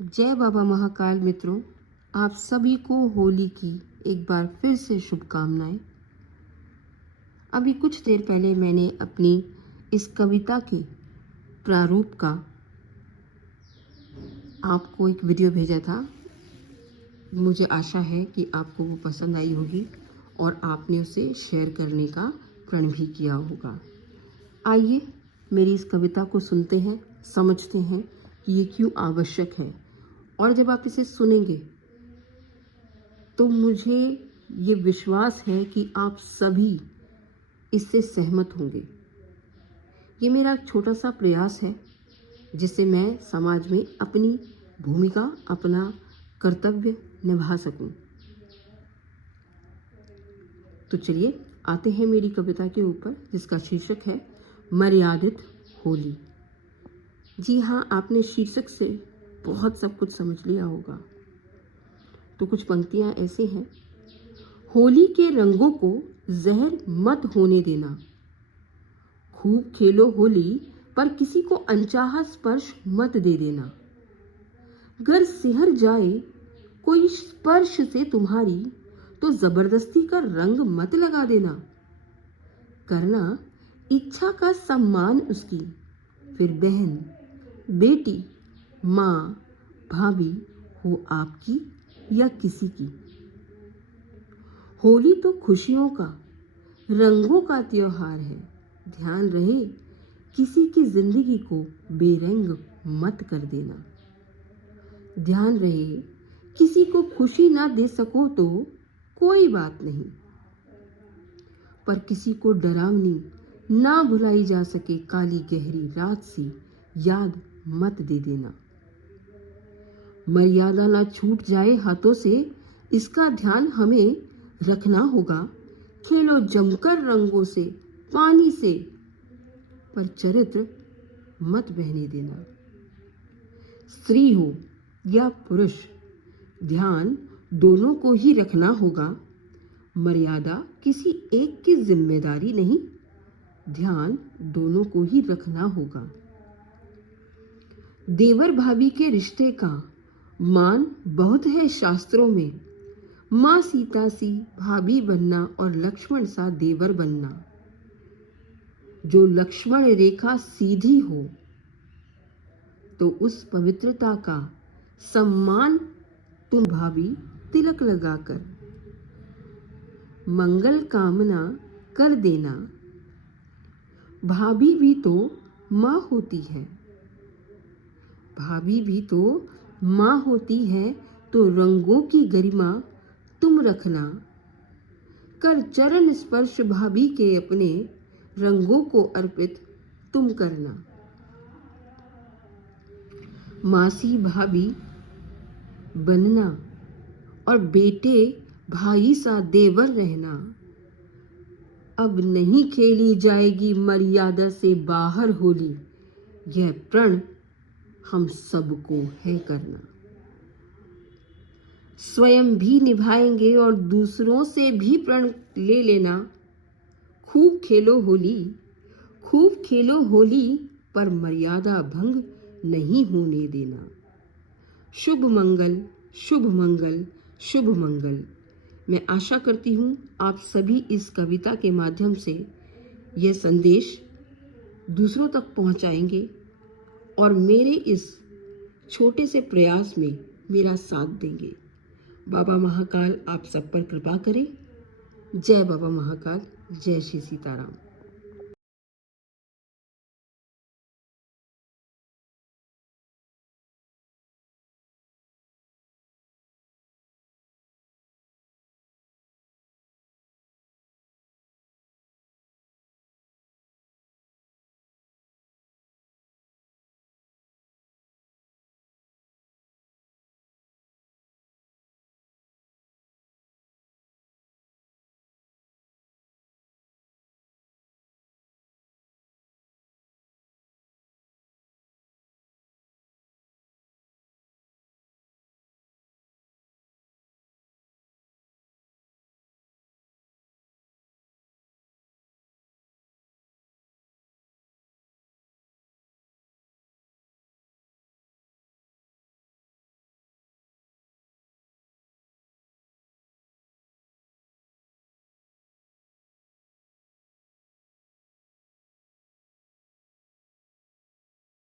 जय बाबा महाकाल। मित्रों, आप सभी को होली की एक बार फिर से शुभकामनाएं। अभी कुछ देर पहले मैंने अपनी इस कविता के प्रारूप का आपको एक वीडियो भेजा था। मुझे आशा है कि आपको वो पसंद आई होगी और आपने उसे शेयर करने का प्रण भी किया होगा। आइए मेरी इस कविता को सुनते हैं, समझते हैं कि ये क्यों आवश्यक है, और जब आप इसे सुनेंगे तो मुझे ये विश्वास है कि आप सभी इससे सहमत होंगे। ये मेरा एक छोटा सा प्रयास है जिससे मैं समाज में अपनी भूमिका, अपना कर्तव्य निभा सकूं। तो चलिए आते हैं मेरी कविता के ऊपर, जिसका शीर्षक है मर्यादित होली। जी हाँ, आपने शीर्षक से बहुत सब कुछ समझ लिया होगा। तो कुछ पंक्तियां ऐसे हैं। होली के रंगों को जहर मत होने देना, खूब खेलो होली पर किसी को अनचाहा स्पर्श मत दे देना। घर सिहर जाए कोई स्पर्श से तुम्हारी तो जबरदस्ती का रंग मत लगा देना। करना इच्छा का सम्मान उसकी, फिर बहन, बेटी, माँ, भाभी हो आपकी या किसी की। होली तो खुशियों का, रंगों का त्योहार है। ध्यान रहे किसी की जिंदगी को बेरंग मत कर देना। ध्यान रहे किसी को खुशी ना दे सको तो कोई बात नहीं, पर किसी को डरावनी ना भुलाई जा सके काली गहरी रात सी याद मत दे देना। मर्यादा ना छूट जाए हाथों से, इसका ध्यान हमें रखना होगा। खेलो जमकर रंगों से, पानी से, पर चरित्र मत बहने देना। स्त्री हो या पुरुष, ध्यान दोनों को ही रखना होगा। मर्यादा किसी एक की जिम्मेदारी नहीं, ध्यान दोनों को ही रखना होगा। देवर भाभी के रिश्ते का मान बहुत है शास्त्रों में। माँ सीता सी भाभी बनना और लक्ष्मण सा देवर बनना। जो लक्ष्मण रेखा सीधी हो तो उस पवित्रता का सम्मान तुम भाभी तिलक लगाकर मंगल कामना कर देना। भाभी भी तो माँ होती है, भाभी भी तो माँ होती है, तो रंगों की गरिमा तुम रखना। कर चरण स्पर्श भाभी के अपने, रंगों को अर्पित तुम करना। मासी भाभी बनना और बेटे भाई सा देवर रहना। अब नहीं खेली जाएगी मर्यादा से बाहर होली, यह प्रण हम सबको है करना। स्वयं भी निभाएंगे और दूसरों से भी प्रण ले लेना। खूब खेलो होली, खूब खेलो होली, पर मर्यादा भंग नहीं होने देना। शुभ मंगल, शुभ मंगल, शुभ मंगल। मैं आशा करती हूँ आप सभी इस कविता के माध्यम से यह संदेश दूसरों तक पहुँचाएंगे और मेरे इस छोटे से प्रयास में मेरा साथ देंगे। बाबा महाकाल आप सब पर कृपा करें। जय बाबा महाकाल, जय श्री सीताराम।